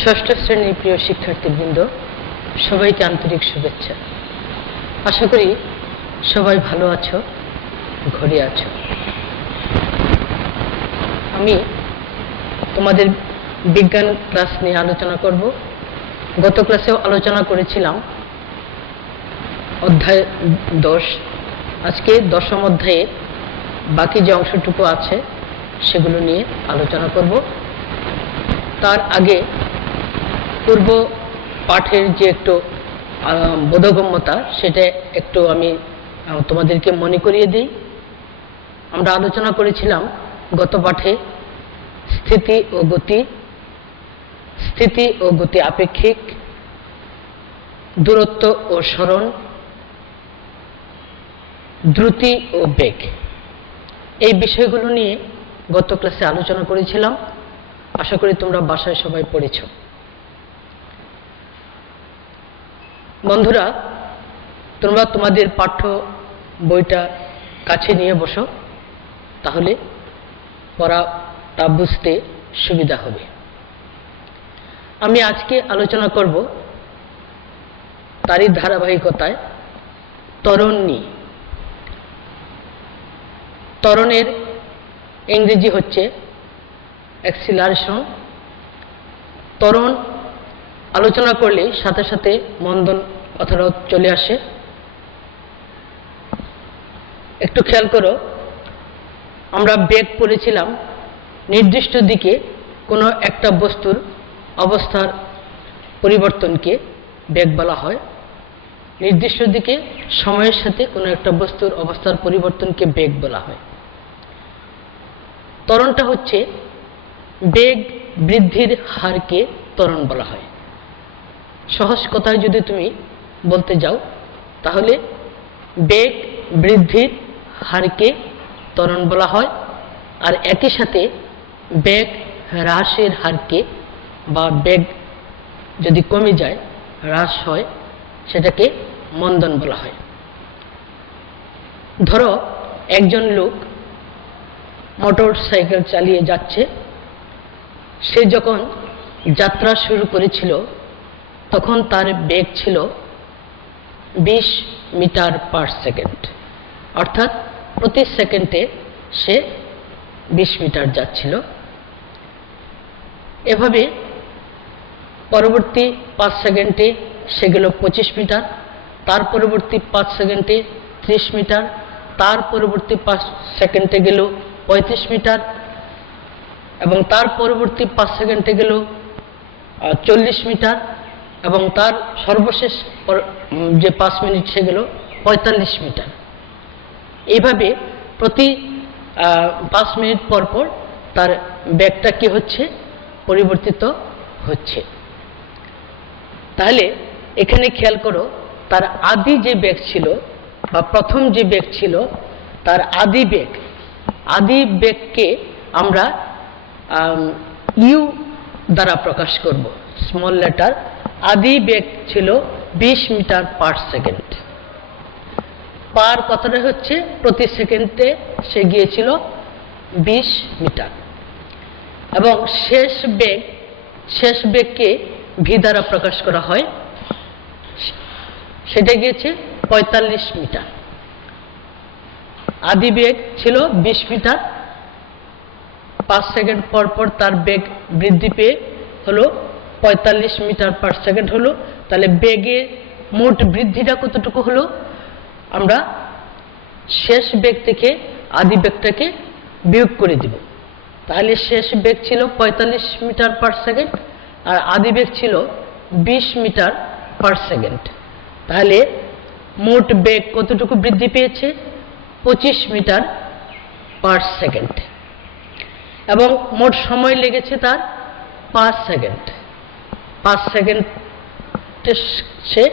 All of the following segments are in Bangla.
ষষ্ঠ শ্রেণীর প্রিয় শিক্ষার্থীবৃন্দ, সবাইকে আন্তরিক শুভেচ্ছা। আশা করি সবাই ভালো আছো, ঘরে আছো। আমি তোমাদের বিজ্ঞান ক্লাস নিয়ে আলোচনা করব। গত ক্লাসেও আলোচনা করেছিলাম অধ্যায় 10। আজকে 10ম অধ্যায়ে বাকি যে অংশটুকু আছে সেগুলো নিয়ে আলোচনা করব। তার আগে পূর্ব পাঠের যে একটু বোধগম্যতা সেটা একটু আমি তোমাদেরকে মনে করিয়ে দিই। আমরা আলোচনা করেছিলাম গত পাঠে স্থিতি ও গতি আপেক্ষিক, দূরত্ব ও সরণ, দ্রুতি ও বেগ, এই বিষয়গুলো নিয়ে গত ক্লাসে আলোচনা করেছিলাম। আশা করি তোমরা বাসায় সবাই পড়েছ। বন্ধুরা, তোমরা তোমাদের পাঠ্য বইটা কাছে নিয়ে বসো, তাহলে পড়াটা বুঝতে সুবিধা হবে। আমি আজকে আলোচনা করব তারই ধারাবাহিকতায় ত্বরণ নিয়ে। ত্বরণের ইংরেজি হচ্ছে অ্যাক্সিলারেশন। ত্বরণ আলোচনা করলে সাথে সাথে মন্দন কথাটাও চলে আসে। একটু খেয়াল করো, আমরা বেগ পড়েছিলাম, নির্দিষ্ট দিকে কোনো একটা বস্তুর অবস্থার পরিবর্তনকে বেগ বলা হয়। নির্দিষ্ট দিকে সময়ের সাথে কোনো একটা বস্তুর অবস্থার পরিবর্তনকে বেগ বলা হয়। ত্বরণটা হচ্ছে বেগ বৃদ্ধির হারকে ত্বরণ বলা হয়। সহজ কথায় যদি তুমি বলতে যাও, তাহলে বেগ বৃদ্ধির হারকে ত্বরণ বলা হয়, আর একই সাথে বেগ হ্রাসের হারকে, বা বেগ যদি কমে যায়, হ্রাস হয়, সেটাকে মন্দন বলা হয়। ধরো একজন লোক মোটর সাইকেল চালিয়ে যাচ্ছে। সে যখন যাত্রা শুরু করেছিল তখন তার বেগ ছিল 20 মিটার পার সেকেন্ড, অর্থাৎ প্রতি সেকেন্ডে সে 20 মিটার যাচ্ছিল। এভাবে পরবর্তী 5 সেকেন্ডে সে গেল 25 মিটার, তার পরবর্তী 5 সেকেন্ডে 30 মিটার, তার পরবর্তী 5 সেকেন্ডে গেল 35 মিটার, এবং তার পরবর্তী 5 সেকেন্ডে গেল 40 মিটার, এবং তার সর্বশেষ যে 5 মিনিট সে গেল 45 মিটার। এইভাবে প্রতি 5 মিনিট পর পর তার বেগটা কি হচ্ছে, পরিবর্তিত হচ্ছে। তাহলে এখানে খেয়াল করো, তার আদি যে বেগ ছিল বা প্রথম যে বেগ ছিল, তার আদি বেগকে আমরা ইউ দ্বারা প্রকাশ করব, স্মল লেটার। আদি বেগ ছিল 20 মিটার পার সেকেন্ড। পার কথাটা হচ্ছে প্রতি সেকেন্ডে সে গিয়েছিল 20 মিটার, এবং শেষ বেগকে ভি দ্বারা প্রকাশ করা হয়, সেটা গিয়েছে 45 মিটার। আদি বেগ ছিল 20 মিটার, 5 সেকেন্ড পর পর তার বেগ বৃদ্ধি পেয়ে হলো 45 মিটার পার সেকেন্ড হলো। তাহলে বেগের মোট বৃদ্ধিটা কতটুকু হলো, আমরা শেষ বেগ থেকে আদি বেগটাকে বিয়োগ করে দিব। তাহলে শেষ বেগ ছিল 45 মিটার পার সেকেন্ড, আর আদি বেগ ছিল 20 মিটার পার সেকেন্ড। তাহলে মোট বেগ কতটুকু বৃদ্ধি পেয়েছে, 25 মিটার পার সেকেন্ড, এবং মোট সময় লেগেছে তার 5 সেকেন্ড। 5 সেকেন্ড সে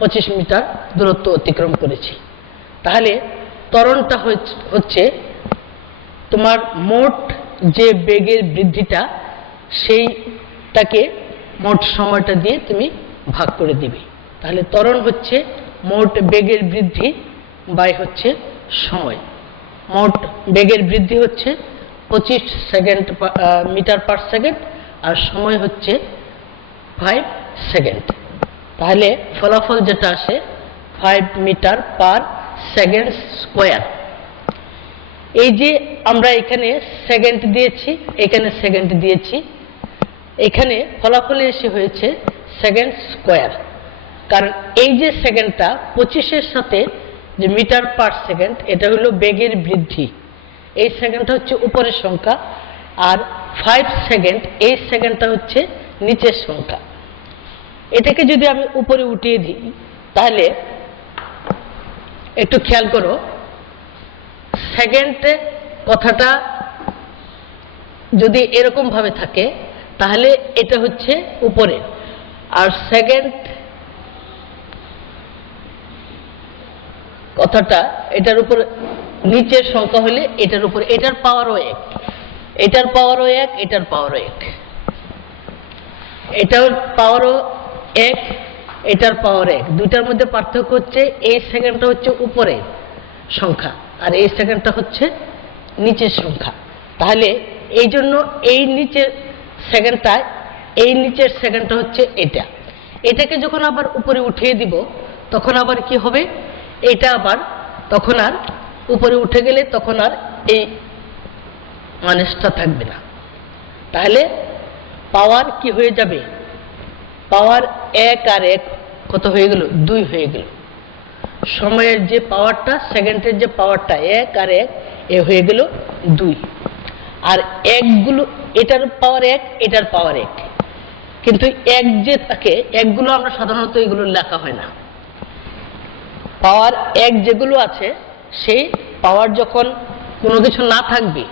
25 মিটার দূরত্ব অতিক্রম করেছে। তাহলে ত্বরণটা হচ্ছে তোমার মোট যে বেগের বৃদ্ধিটা, সেইটাকে মোট সময়টা দিয়ে তুমি ভাগ করে দিবে। তাহলে ত্বরণ হচ্ছে মোট বেগের বৃদ্ধি বাই হচ্ছে সময়। মোট বেগের বৃদ্ধি হচ্ছে 25 মিটার পার সেকেন্ড, আর সময় হচ্ছে 5 সেকেন্ড। তাহলে ফলাফল যেটা আসে 5 মিটার পার সেকেন্ড স্কোয়ার। এই যে আমরা এখানে সেকেন্ড দিয়েছি, এখানে সেকেন্ড দিয়েছি, এখানে ফলাফলে এসে হয়েছে সেকেন্ড স্কোয়ার। কারণ এই যে সেকেন্ডটা 25-এর সাথে যে মিটার পার সেকেন্ড, এটা হলো বেগের বৃদ্ধি। এই সেকেন্ডটা হচ্ছে উপরের সংখ্যা, আর 5 সেকেন্ড এই সেকেন্ডটা হচ্ছে নিচের সংখ্যা। এটাকে যদি আমি উপরে উঠিয়ে দিই, তাহলে একটু খেয়াল করো, সেকেন্ড কথাটা যদি এরকম ভাবে থাকে তাহলে এটা হচ্ছে উপরে, আর সেকেন্ড কথাটা এটার উপর নিচের সংখ্যা হলে এটার উপর, এটার পাওয়ারও এক, এটার পাওয়ারও এক, এটার পাওয়ারও এক, এটার পাওয়ারও এক, এটার পাওয়ার এক। দুইটার মধ্যে পার্থক্য হচ্ছে এই সেকেন্ডটা হচ্ছে উপরের সংখ্যা আর এই সেকেন্ডটা হচ্ছে নিচের সংখ্যা। তাহলে এই জন্য এই নিচের সেকেন্ডটা, এই নিচের সেকেন্ডটা হচ্ছে এটা। এটাকে যখন আবার উপরে উঠিয়ে দিব তখন আবার কি হবে, এটা আবার তখন আর উপরে উঠে গেলে তখন আর এই মাইনাসটা থাকবে না। তাহলে পাওয়ার কি হয়ে যাবে, পাওয়ার এক আর এক কত হয়ে গেল, 2 হয়ে গেল। সময়ের যে পাওয়ারটা, সেকেন্ডের যে পাওয়ারটা এক আর এক এ হয়ে গেল 2। আর একগুলো, এটার পাওয়ার এক, এটার পাওয়ার এক, কিন্তু এক যে থাকে, একগুলো আমরা সাধারণত এগুলো লেখা হয় না। পাওয়ার এক যেগুলো আছে, সেই পাওয়ার যখন কোনো কিছু না থাকবে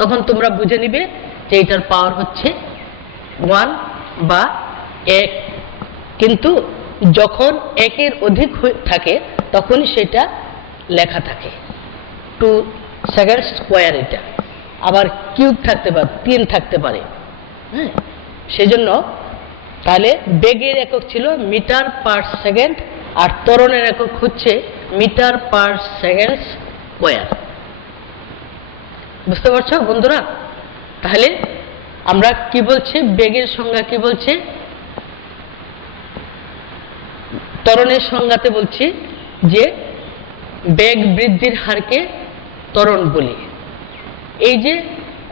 তখন তোমরা বুঝে নিবে যে এটার পাওয়ার হচ্ছে 1 বা 1, কিন্তু যখন একের অধিক থাকে তখনই সেটা লেখা থাকে 2 সেকেন্ড স্কোয়ার। এটা আবার কিউব থাকতে পারে, 3 থাকতে পারে। হ্যাঁ, সেজন্য তাহলে বেগের একক ছিল মিটার পার সেকেন্ড আর ত্বরণের একক হচ্ছে মিটার পার সেকেন্ড স্কোয়ার। বুঝতে পারছো বন্ধুরা? তাহলে আমরা কি বলছি, বেগের সংজ্ঞা কি বলছি, ত্বরণের সংজ্ঞাতে বলছি যে বেগ বৃদ্ধির হারকে ত্বরণ বলি। এই যে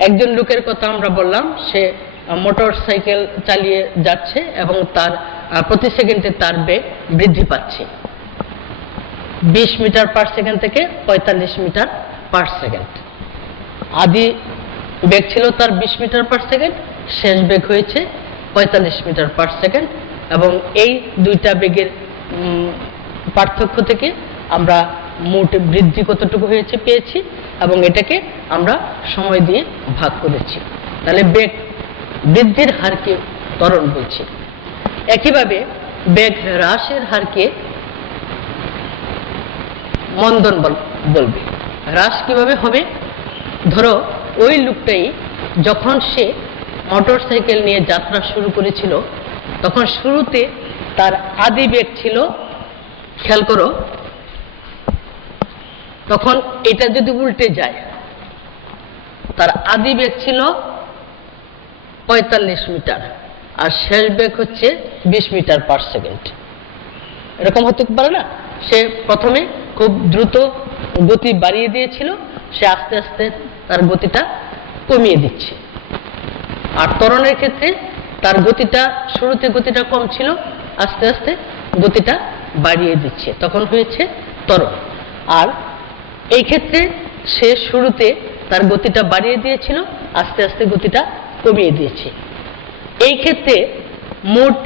একজন লোকের কথা আমরা বললাম, সে মোটর সাইকেল চালিয়ে যাচ্ছে এবং তার প্রতি সেকেন্ডে তার বেগ বৃদ্ধি পাচ্ছে 20 মিটার পার সেকেন্ড থেকে 45 মিটার পার সেকেন্ড। আদি বেগ ছিল তার 20 মিটার পার সেকেন্ড, শেষ বেগ হয়েছে 45 মিটার পার সেকেন্ড। এবং এই দুইটা বেগের পার্থক্য থেকে আমরা মোট বৃদ্ধি কতটুকু হয়েছে পেয়েছি এবং এটাকে আমরা সময় দিয়ে ভাগ করেছি। তাহলে বেগ বৃদ্ধির হারকে ত্বরণ বলছি। একইভাবে বেগ হ্রাসের হারকে মন্দন বলবে। হ্রাস কিভাবে হবে, ধরো ওই লোকটাই যখন সে মোটর সাইকেল নিয়ে যাত্রা শুরু করেছিল তখন শুরুতে তার আদি বেগ ছিল, খেয়াল করো, তখন এটা যদি উল্টে যায়, তার আদি বেগ ছিল 45 মিটার আর শেষ বেগ হচ্ছে 20 মিটার পার সেকেন্ড। এরকম হতে পারে না, সে প্রথমে খুব দ্রুত গতি বাড়িয়ে দিয়েছিল, সে আস্তে আস্তে তার গতিটা কমিয়ে দিচ্ছে। আর ত্বরণের ক্ষেত্রে তার গতিটা শুরুতে গতিটা কম ছিল, আস্তে আস্তে গতিটা বাড়িয়ে দিচ্ছে, তখন হয়েছে ত্বরণ। আর এই ক্ষেত্রে সে শুরুতে তার গতিটা বাড়িয়ে দিয়েছিল, আস্তে আস্তে গতিটা কমিয়ে দিয়েছে। এই ক্ষেত্রে মোট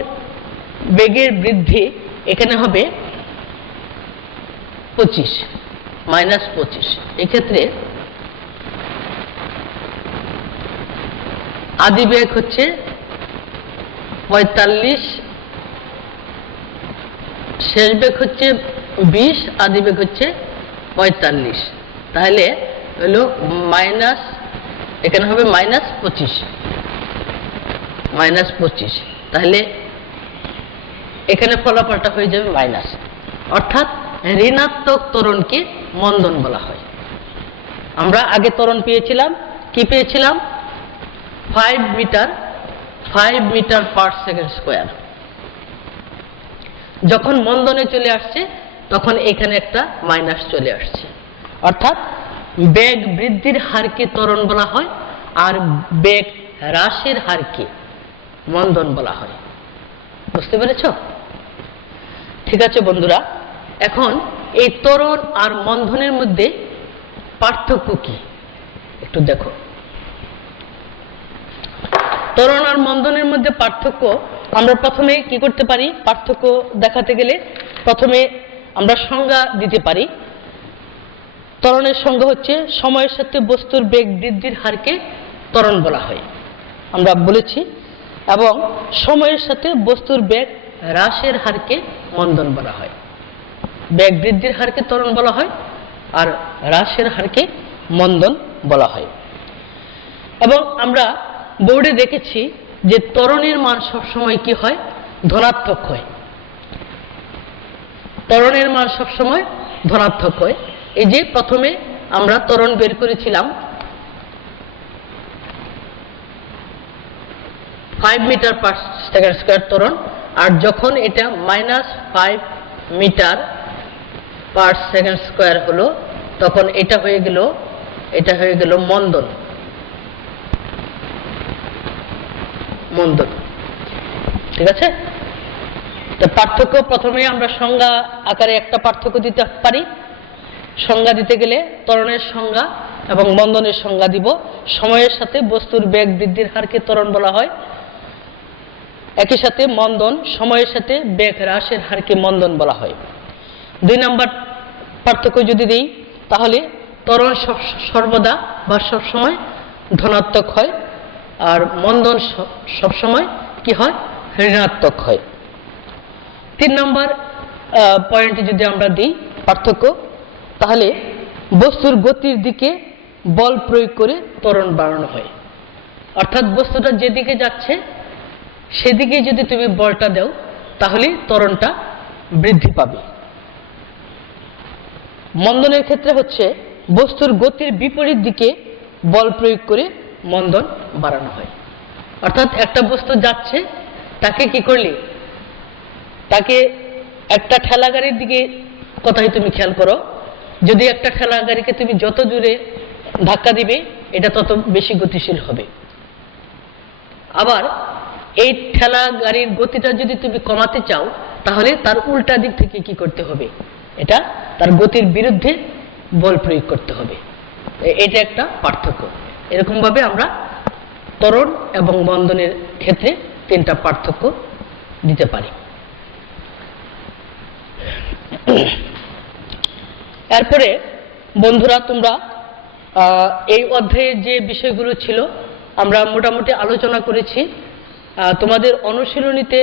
বেগের বৃদ্ধি এখানে হবে 25 মাইনাস 25। এক্ষেত্রে আদি বেগ হচ্ছে 45, শেষ বেগ হচ্ছে 20, আদি বেগ হচ্ছে 45। তাহলে হলো মাইনাস, এখানে হবে মাইনাস 25। তাহলে এখানে ফলাফলটা হয়ে যাবে মাইনাস, অর্থাৎ ঋণাত্মক ত্বরণকে মন্দন বলা হয়। আমরা আগে ত্বরণ পেয়েছিলাম, কি পেয়েছিলাম, 5 metre 5 metre per second square. যখন মন্দনে চলে আসছে তখন এখানে একটা মাইনাস চলে আসছে, অর্থাৎ বেগ বৃদ্ধির হারকে ত্বরণ বলা হয় আর বেগ হ্রাসের হারকে মন্দন বলা হয়। বুঝতে পেরেছ? ঠিক আছে বন্ধুরা, এখন এই ত্বরণ আর মন্দনের মধ্যে পার্থক্য কি একটু দেখো। ত্বরণ আর মন্দনের মধ্যে পার্থক্য আমরা প্রথমে কি করতে পারি, পার্থক্য দেখাতে গেলে প্রথমে আমরা সংজ্ঞা দিতে পারি। ত্বরণের সংজ্ঞা হচ্ছে সময়ের সাথে বস্তুর বেগ বৃদ্ধির হারকে ত্বরণ বলা হয়, আমরা বলেছি, এবং সময়ের সাথে বস্তুর বেগ হ্রাসের হারকে মন্দন বলা হয়। বেগ বৃদ্ধির হারকে ত্বরণ বলা হয় আর হ্রাসের হারকে মন্দন বলা হয়। এবং আমরা বোর্ডে দেখেছি যে ত্বরণের মান সবসময় কি হয়, ধনাত্মক হয়। ত্বরণের মান সবসময় ধনাত্মক হয়। এই যে প্রথমে আমরা ত্বরণ বের করেছিলাম 5 মিটার পার সেকেন্ড স্কোয়ার ত্বরণ, আর যখন এটা -5 মিটার পার সেকেন্ড স্কোয়ার হলো তখন এটা হয়ে গেল মন্দন। ঠিক আছে? তো পার্থক্য প্রথমে আমরা সংজ্ঞা আকারে একটা পার্থক্য দিতে পারি। সংজ্ঞা দিতে গেলে ত্বরণের সংজ্ঞা এবং মন্দনের সংজ্ঞা দিব। সময়ের সাথে বস্তুর বেগ বৃদ্ধির হারকে ত্বরণ বলা হয়, একই সাথে মন্দন সময়ের সাথে বেগ হ্রাসের হারকে মন্দন বলা হয়। 2 নম্বর পার্থক্য যদি দিই তাহলে ত্বরণ সর্বদা বা সবসময় ধনাত্মক হয় আর মন্দন সবসময় কি হয়, ঋণাত্মক হয়। 3 নম্বর পয়েন্টে যদি আমরা দিই পার্থক্য, তাহলে বস্তুর গতির দিকে বল প্রয়োগ করে ত্বরণ বাড়ানো হয়, অর্থাৎ বস্তুটা যেদিকে যাচ্ছে সেদিকে যদি তুমি বলটা দাও তাহলে ত্বরণটা বৃদ্ধি পাবে। মন্দনের ক্ষেত্রে হচ্ছে বস্তুর গতির বিপরীত দিকে বল প্রয়োগ করে মন্দন বাড়ানো হয়, অর্থাৎ একটা বস্তু যাচ্ছে তাকে কি করলে, তাকে একটা ঠেলা গাড়ির দিকে কথাই তুমি খেয়াল করো, যদি একটা ঠেলা গাড়িকে তুমি যত জোরে ধাক্কা দিবে এটা তত বেশি গতিশীল হবে। আবার এই ঠেলা গাড়ির গতিটা যদি তুমি কমাতে চাও তাহলে তার উল্টা দিক থেকে কি করতে হবে, এটা তার গতির বিরুদ্ধে বল প্রয়োগ করতে হবে। এটা একটা পার্থক্য। এরকম ভাবে আমরা ত্বরণ এবং মন্দনের ক্ষেত্রে 3টা পার্থক্য দিতে পারি। এরপরে বন্ধুরা তোমরা এই অধ্যায়ে যে বিষয়গুলো ছিল আমরা মোটামুটি আলোচনা করেছি। তোমাদের অনুশীলনীতে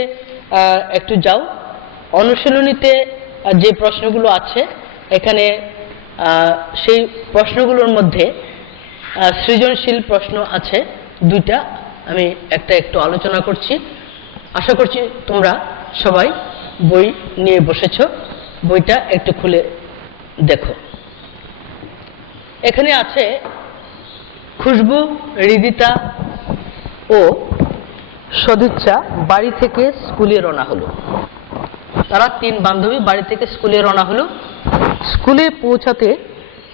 একটু যাও, অনুশীলনীতে যে প্রশ্নগুলো আছে এখানে সেই প্রশ্নগুলোর মধ্যে সৃজনশীল প্রশ্ন আছে 2টা, আমি একটা একটু আলোচনা করছি। আশা করছি তোমরা সবাই বই নিয়ে বসেছ, বইটা একটু খুলে দেখো। এখানে আছে খুশবু, হৃদিতা ও সদিচ্ছা বাড়ি থেকে স্কুলে রওনা হলো। তারা 3 বান্ধবী বাড়ি থেকে স্কুলে রওনা হলো। স্কুলে পৌঁছাতে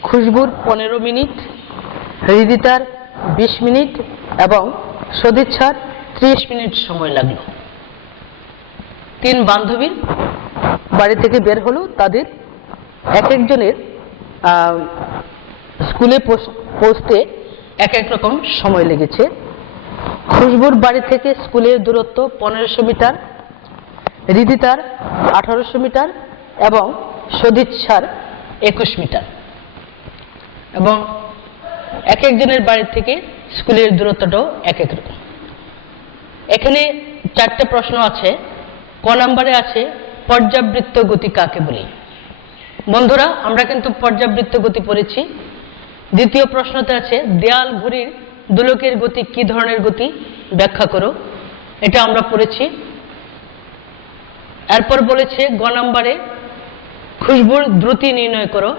খুশবুর 15 মিনিট, হৃদিতার 20 মিনিট এবং সদিচ্ছার 30 মিনিট সময় লাগলো। 3 বান্ধবীর বাড়ি থেকে বের হলো, তাদের এক একজনের স্কুলে পৌঁছতে এক এক রকম সময় লেগেছে। খুশবুর বাড়ি থেকে স্কুলের দূরত্ব 1500 মিটার, হৃদিতার 1800 মিটার এবং সদিচ্ছার 21 মিটার, এবং এক একজনের বাড়ি থেকে স্কুলের দূরত্বটাও এক এক রকম। এখানে 4টে প্রশ্ন আছে। ক নম্বরে আছে পর্যাবৃত্ত গতি কাকে বলে। বন্ধুরা আমরা কিন্তু পর্যাবৃত্ত গতি পড়েছি। দ্বিতীয় প্রশ্নতে আছে দেয়াল ঘড়ির দোলকের গতি কি ধরনের গতি, ব্যাখ্যা করো, এটা আমরা পড়েছি। এরপর বলেছে গ নম্বরে খুশবুর দ্রুতি নির্ণয় করো।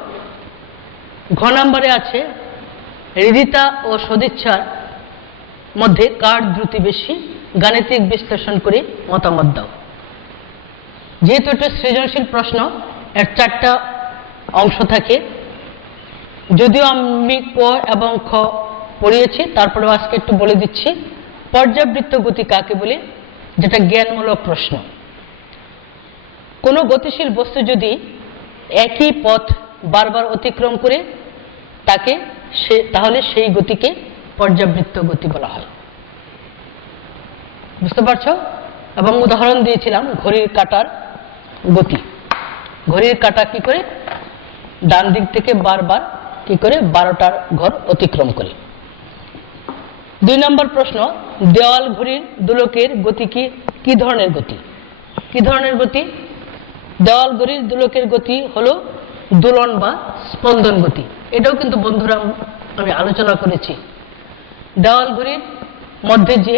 ঘ নম্বরে আছে হৃদিতা ও সদিচ্ছার মধ্যে কার দ্রুতি বেশি, গাণিতিক বিশ্লেষণ করে মতামত দাও। যেহেতু এটা সৃজনশীল প্রশ্ন, এর 4টা অংশ থাকে। যদিও আমি ক এবং খ পড়িয়েছি, তারপরেও আজকে একটু বলে দিচ্ছি। পর্যাবৃত্ত গতি কাকে বলে, যেটা জ্ঞানমূলক প্রশ্ন। কোনো গতিশীল বস্তু যদি একই পথ বারবার অতিক্রম করে তাহলে সেই গতিকে পর্যাবৃত্ত গতি বলা হয়। বুঝতে পারছো? এবং উদাহরণ দিয়েছিলাম ঘড়ির কাঁটার গতি। ঘড়ির কাঁটা কি করে ডান দিক থেকে বারবার কি করে 12টার ঘর অতিক্রম করে। 2 নম্বর প্রশ্ন, দেওয়াল ঘড়ির দোলকের গতি কি ধরনের গতি? কি ধরনের গতি? দেওয়াল ঘড়ির দোলকের গতি হলো দোলন বা স্পন্দন গতি। এটাও কিন্তু বন্ধুরা আমি আলোচনা করেছি। দেওয়াল ঘড়ির মধ্যে যে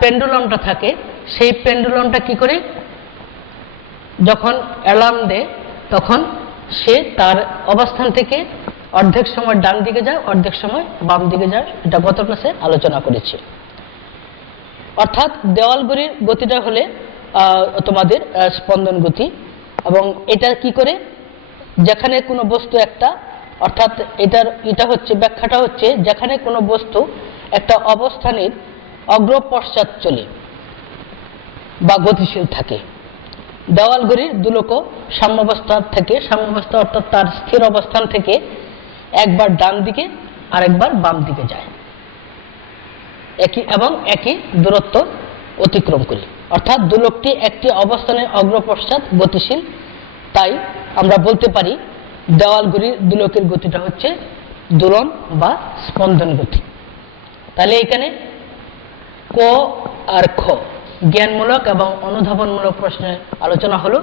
পেন্ডুলামটা থাকে, সেই পেন্ডুলামটা কি করে যখন অ্যালার্ম দেয় তখন সে তার অবস্থান থেকে অর্ধেক সময় ডান দিকে যায়, অর্ধেক সময় বাম দিকে যায়। এটা গত ক্লাসে আলোচনা করেছি। অর্থাৎ দেওয়াল ঘড়ির গতিটা হলে তোমাদের স্পন্দন গতি। এবং এটা কি করে, যেখানে কোনো বস্তু একটা, অর্থাৎ এটা হচ্ছে ব্যাখ্যাটা হচ্ছে, যেখানে কোনো বস্তু একটা অবস্থানের অগ্রপশ্চাৎ চলে বা গতিশীল থাকে। দেওয়াল ঘড়ির দোলকও সাম্যাবস্থা অর্থাৎ তার স্থির অবস্থান থেকে একবার ডান দিকে আর একবার বাম দিকে যায়, একই দূরত্ব অতিক্রম করে। অর্থাৎ দোলকটি একটি অবস্থানে অগ্রপশ্চাৎ গতিশীল। তাই আমরা বলতে পারি দেওয়াল ঘড়ির দোলকের গতিটা হচ্ছে দোলন বা স্পন্দন গতি। তাহলে এখানে ক আর খ জ্ঞানমূলক এবং অনুধাবনমূলক প্রশ্নের আলোচনা হলো।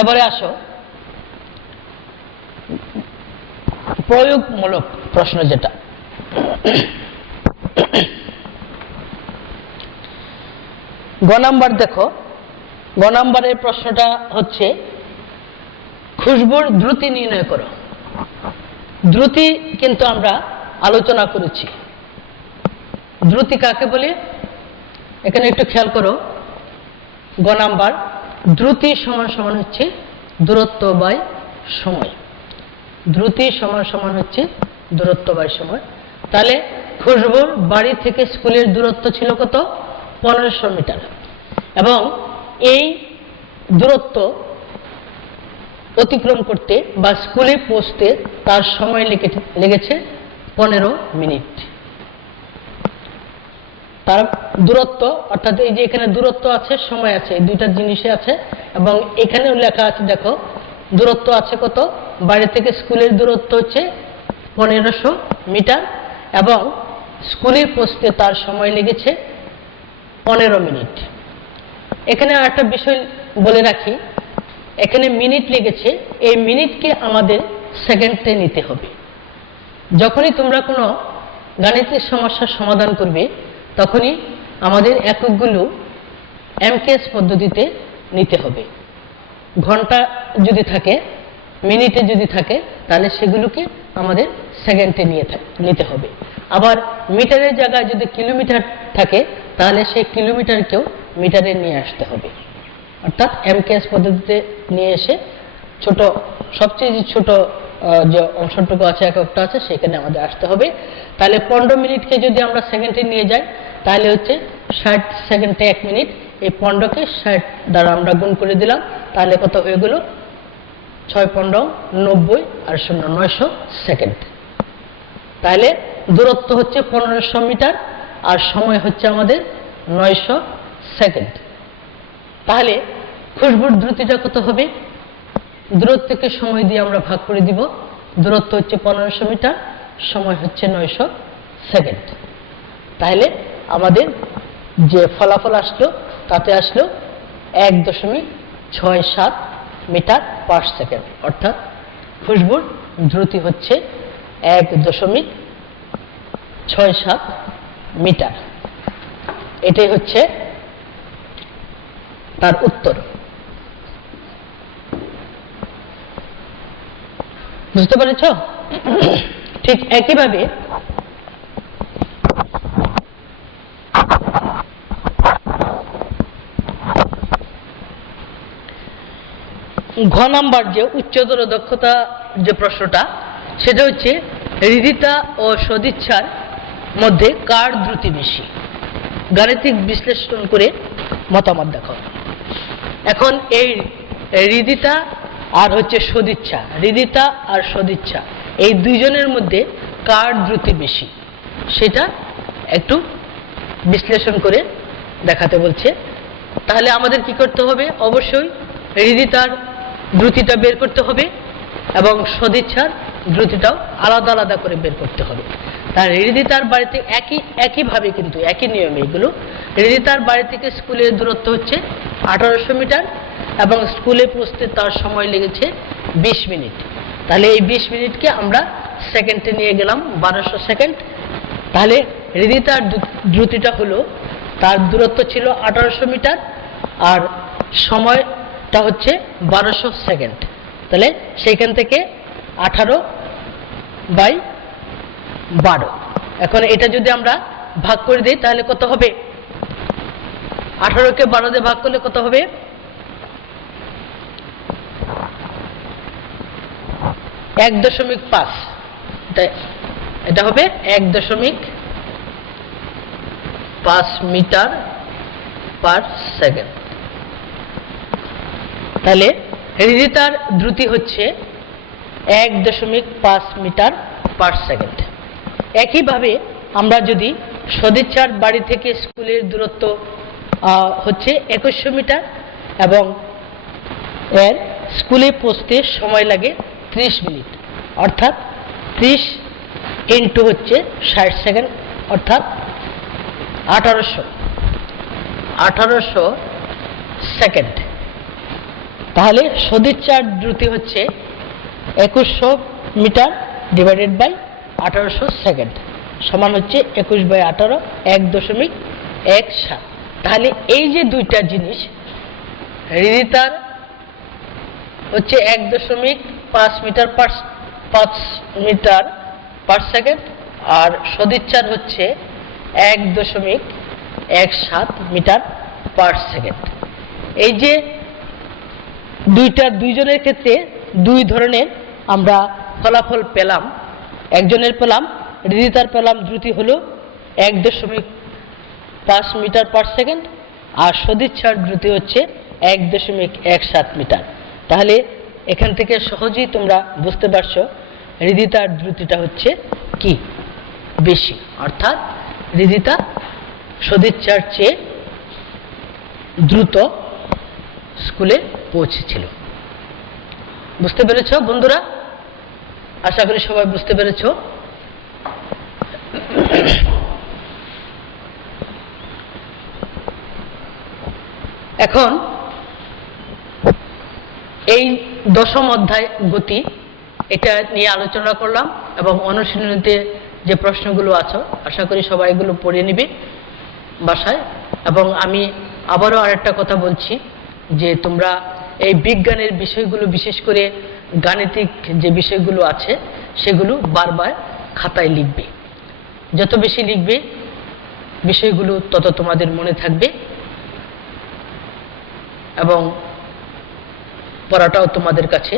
এবারে আসো প্রয়োগমূলক প্রশ্ন, যেটা গ নাম্বার। দেখো, গ নাম্বারের প্রশ্নটা হচ্ছে খুশবুর দ্রুতি নির্ণয় করো। দ্রুতি কিন্তু আমরা আলোচনা করেছি। দ্রুতি কাকে বলে এখানে একটু খেয়াল করো। গ নাম্বার, দ্রুতি সমান সমান হচ্ছে দূরত্ব বাই সময়। দ্রুতি সমান সমান হচ্ছে দূরত্ব বাই সময়। তাহলে খুশবুর বাড়ি থেকে স্কুলের দূরত্ব ছিল কত? 1500 মিটার। এবং এই দূরত্ব অতিক্রম করতে বা স্কুলে পৌঁছতে তার সময় লেগেছে 15 মিনিট। তার দূরত্ব, অর্থাৎ এই যে এখানে দূরত্ব আছে, সময় আছে, এই দুইটা জিনিসে আছে। এবং এখানেও লেখা আছে, দেখো দূরত্ব আছে কত, বাড়ি থেকে স্কুলের দূরত্ব হচ্ছে 1500 মিটার এবং স্কুলে পৌঁছতে তার সময় লেগেছে 15 মিনিট। এখানে আরেকটা বিষয় বলে রাখি, এখানে মিনিট লেগেছে, এই মিনিটকে আমাদের সেকেন্ডে নিতে হবে। যখনই তোমরা কোনো গাণিতিক সমস্যার সমাধান করবে তখনই আমাদের এককগুলো এমকেএস পদ্ধতিতে নিতে হবে। ঘন্টা যদি থাকে, মিনিটে যদি থাকে, তাহলে সেগুলোকে আমাদের সেকেন্ডে নিতে হবে। আবার মিটারের জায়গায় যদি কিলোমিটার থাকে তাহলে সেই কিলোমিটারকেও মিটারে নিয়ে আসতে হবে। অর্থাৎ এমকেএস পদ্ধতিতে নিয়ে এসে সবচেয়ে যে ছোট যে অংশটুকু আছে, এককটা আছে, সেখানে আমাদের আসতে হবে। তাহলে 15 মিনিটকে যদি আমরা সেকেন্ডে নিয়ে যাই তাহলে হচ্ছে 60 সেকেন্ডে 1 মিনিট। এই 15কে 60 দ্বারা আমরা গুণ করে দিলাম, তাহলে কত হয়ে গেল? 6 15 90 আর 0 900 সেকেন্ড। তাহলে দূরত্ব হচ্ছে 1500 মিটার আর সময় হচ্ছে আমাদের 900 সেকেন্ড। তাহলে খুশবুর দ্রুতিটা কত হবে? দূরত্বকে সময় দিয়ে আমরা ভাগ করে দিব। দূরত্ব হচ্ছে 1500 মিটার, সময় হচ্ছে 900 সেকেন্ড। তাহলে আমাদের যে ফলাফল আসলো তাতে আসলো 1.67 মিটার পার সেকেন্ড। অর্থাৎ খুশবুর দ্রুতি হচ্ছে 1.67 মিটার। এটাই হচ্ছে তার উত্তর। বুঝতে পেরেছ? ঠিক একইভাবে ঘ নাম্বার যে উচ্চতর দক্ষতা যে প্রশ্নটা, সেটা হচ্ছে হৃদিতা ও সদিচ্ছার মধ্যে কার দ্রুতি বেশি? গাণিতিক বিশ্লেষণ করে মতামত দেখো। এখন এই হৃদিতা আর হচ্ছে সদিচ্ছা, হৃদিতা আর সদিচ্ছা এই দুইজনের মধ্যে কার দ্রুতি বেশি সেটা একটু বিশ্লেষণ করে দেখাতে বলছে। তাহলে আমাদের কি করতে হবে? অবশ্যই হৃদিতার দ্রুতিটা বের করতে হবে এবং সদিচ্ছার দ্রুতিটাও আলাদা আলাদা করে বের করতে হবে। তার হৃদিতার বাড়িতে একইভাবে কিন্তু একই নিয়মে এগুলো। হৃদিতার বাড়ি থেকে স্কুলের দূরত্ব হচ্ছে 1800 মিটার এবং স্কুলে পৌঁছতে তার সময় লেগেছে 20 মিনিট। তাহলে এই 20 মিনিটকে আমরা সেকেন্ডে নিয়ে গেলাম 1200 সেকেন্ড। তাহলে হৃদিতার দ্রুতিটা হলো, তার দূরত্ব ছিল 1800 মিটার আর সময়টা হচ্ছে 1200 সেকেন্ড। তাহলে সেইখান থেকে 18/12। এখন এটা যদি আমরা ভাগ করে দিই তাহলে কত হবে? 18কে 12 দিয়ে ভাগ করলে কত হবে? 1.5। এটা হবে 1.5 মিটার পার সেকেন্ড। তাহলে হৃদিতার দ্রুতি হচ্ছে 1.5 মিটার পার সেকেন্ড। একইভাবে আমরা যদি সদিচ্ছার বাড়ি থেকে স্কুলের দূরত্ব হচ্ছে 2100 মিটার এবং এর স্কুলে পৌঁছতে সময় লাগে 30 মিনিট, অর্থাৎ 30 ইন্টু হচ্ছে 60 সেকেন্ড, অর্থাৎ 1800 সেকেন্ড। তাহলে সদিচ্ছার দ্রুতি হচ্ছে 2100 মিটার ডিভাইডেড বাই 1800 সেকেন্ড সমান হচ্ছে 21/18, 1.17। তাহলে এই যে দুইটা জিনিস, হৃদিতার হচ্ছে 1.5 মিটার পার সেকেন্ড আর সদিচ্ছার হচ্ছে 1.17 মিটার পার সেকেন্ড। এই যে দুইজনের ক্ষেত্রে দুই ধরনের আমরা ফলাফল পেলাম। একজনের পেলাম হৃদিতার পেলাম দ্রুতি হলো 1.5 মিটার পার সেকেন্ড আর সদিচ্ছার দ্রুতি হচ্ছে 1.17 মিটার। তাহলে এখান থেকে সহজেই তোমরা বুঝতে পারছো হৃদিতার দ্রুতিটা হচ্ছে কি বেশি, অর্থাৎ হৃদিতা সদিচ্ছার চেয়ে দ্রুত স্কুলে পৌঁছেছিল। বুঝতে পেরেছ বন্ধুরা? আশা করি সবাই বুঝতে পেরেছ। এখন এই 10ম অধ্যায় গতি, এটা নিয়ে আলোচনা করলাম এবং অনুশীলনীতে যে প্রশ্নগুলো আছে আশা করি সবাই এগুলো পড়ে নিবে বাসায়। এবং আমি আবারও আরেকটা কথা বলছি যে তোমরা এই বিজ্ঞানের বিষয়গুলো, বিশেষ করে গাণিতিক যে বিষয়গুলো আছে সেগুলো বারবার খাতায় লিখবে। যত বেশি লিখবে বিষয়গুলো তত তোমাদের মনে থাকবে এবং পড়াটাও তোমাদের কাছে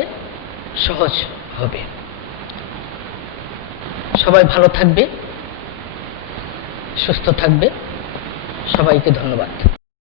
সহজ হবে। সবাই ভালো থাকবে, সুস্থ থাকবে। সবাইকে ধন্যবাদ।